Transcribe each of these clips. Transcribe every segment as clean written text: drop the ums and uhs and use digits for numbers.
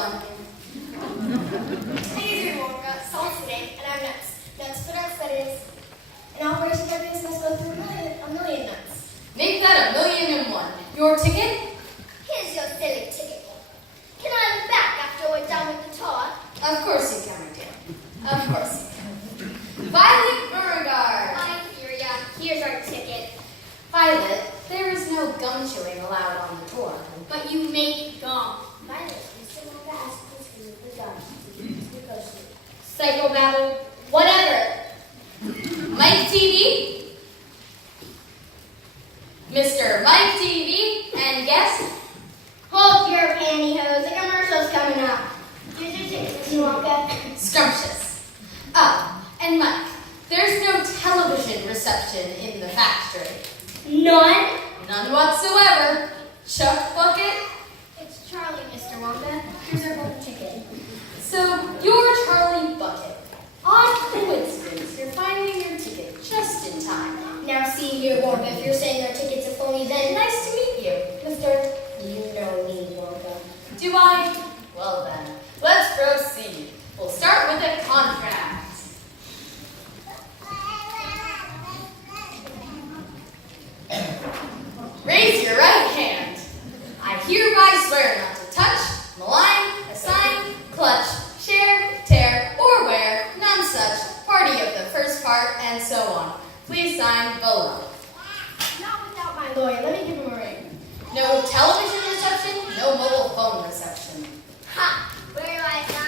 fun. Hey, dear Wonka, salt today, and I'm nuts. Nuts for nuts, that is. An operation like this must go through a million nuts. Make that 1,000,001. Your ticket? Here's your silly ticket. Can I have it back after we're done with the tour? Of course you can, my dear. Of course you can. Violet Beauregard. I hear ya. Here's our ticket. Violet, there is no gum chewing allowed on the tour. But you make gum. Violet, Mr. Wonka asked us to use the gum. Because psychobabble, whatever. Mike TV? Mr. Mike TV and guest? Hold your pantyhose. The commercial's coming up. Here's your ticket, Mr. Wonka. Scrumptious. And Mike, there's no television reception in the factory. None? None whatsoever. Chuck Bucket? It's Charlie, Mr. Wonka. Here's our golden ticket. So, you're Charlie Bucket. Odd coincidence, you're finding your ticket just in time. Now see here, Wonka, if you're saying our ticket's a phony, then Nice to meet you. Mister, you know me, Wonka. Do I? Well then, let's proceed. We'll start with a contract. Raise your right hand. I hereby swear not to touch, malign, assign, clutch, share, tear, or wear none such party of the first part, and so on. Please sign below. Not without my lawyer. Let me give him a ring. No television reception, no mobile phone reception. Ha! Where do I sign?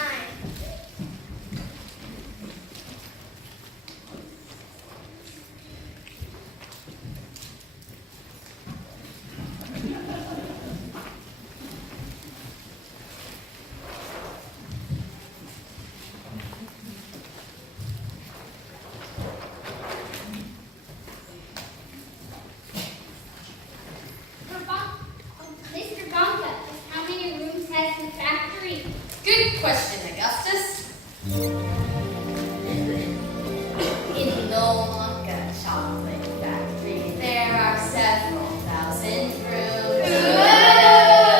Mr. Wonka, how many rooms has the factory? Good question, Augustus. In the Wonka Chocolate Factory, there are several thousand rooms.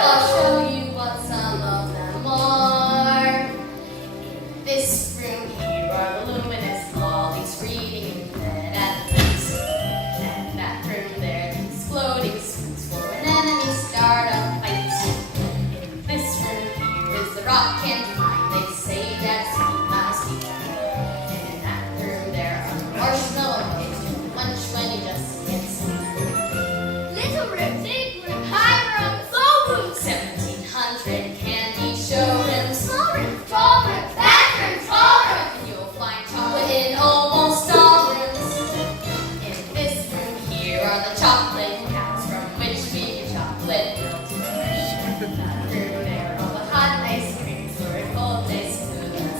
I'll show you what some of them are. In this room here are the luminous lollies reading in bed at night. And that room there, these floating spoons for when enemies start a fight. In this room here is the rock and mine. They say that's demise. And in that room there are the marshmallow cakes for lunch when you just can't sleep. Little room, big room, high room, low room, 1,700 candy showrooms. small room, tall room, bathroom, tall room. And you'll find chocolate in almost all rooms. In this room here are the chocolate cows from which we get chocolate milk. In that room there are all the hot ice creams for a cold day smooth.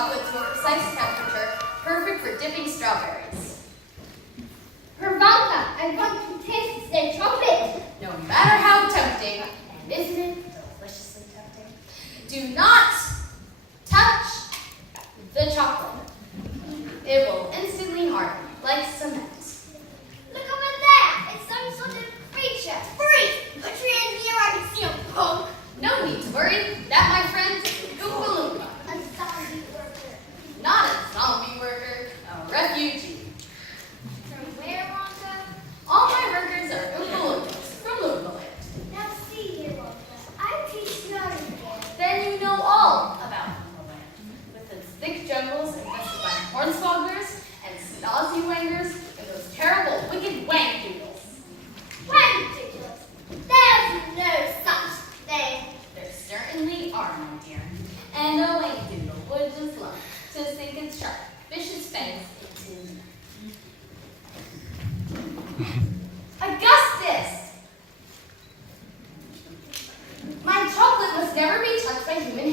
chocolate to a precise temperature, perfect for dipping strawberries. Wonka, I want to taste the chocolate. No matter how tempting, and isn't it deliciously tempting? Do not touch the chocolate. It will instantly harden like cement. Look over there. It's some sort of creature. Freeze! Put your hands here. I can see a punk. No need to worry. That, my friends, is Oompa Loompa. A zombie worker. Not a zombie worker, a refugee. From where, Wonka? All my workers are Oompa Loompas from Loompa Land. Now see here, Wonka. I teach you how to dance. Then you know all about Loompa Land, with its thick jungles infested by hornswogglers and snazzy-wangers and those terrible, wicked wang-doodles. Ridiculous. There's no such thing. There certainly are, my dear. And a wang-doodle would just love to sink its sharp, vicious fangs into me. Augustus! My chocolate must never be touched by human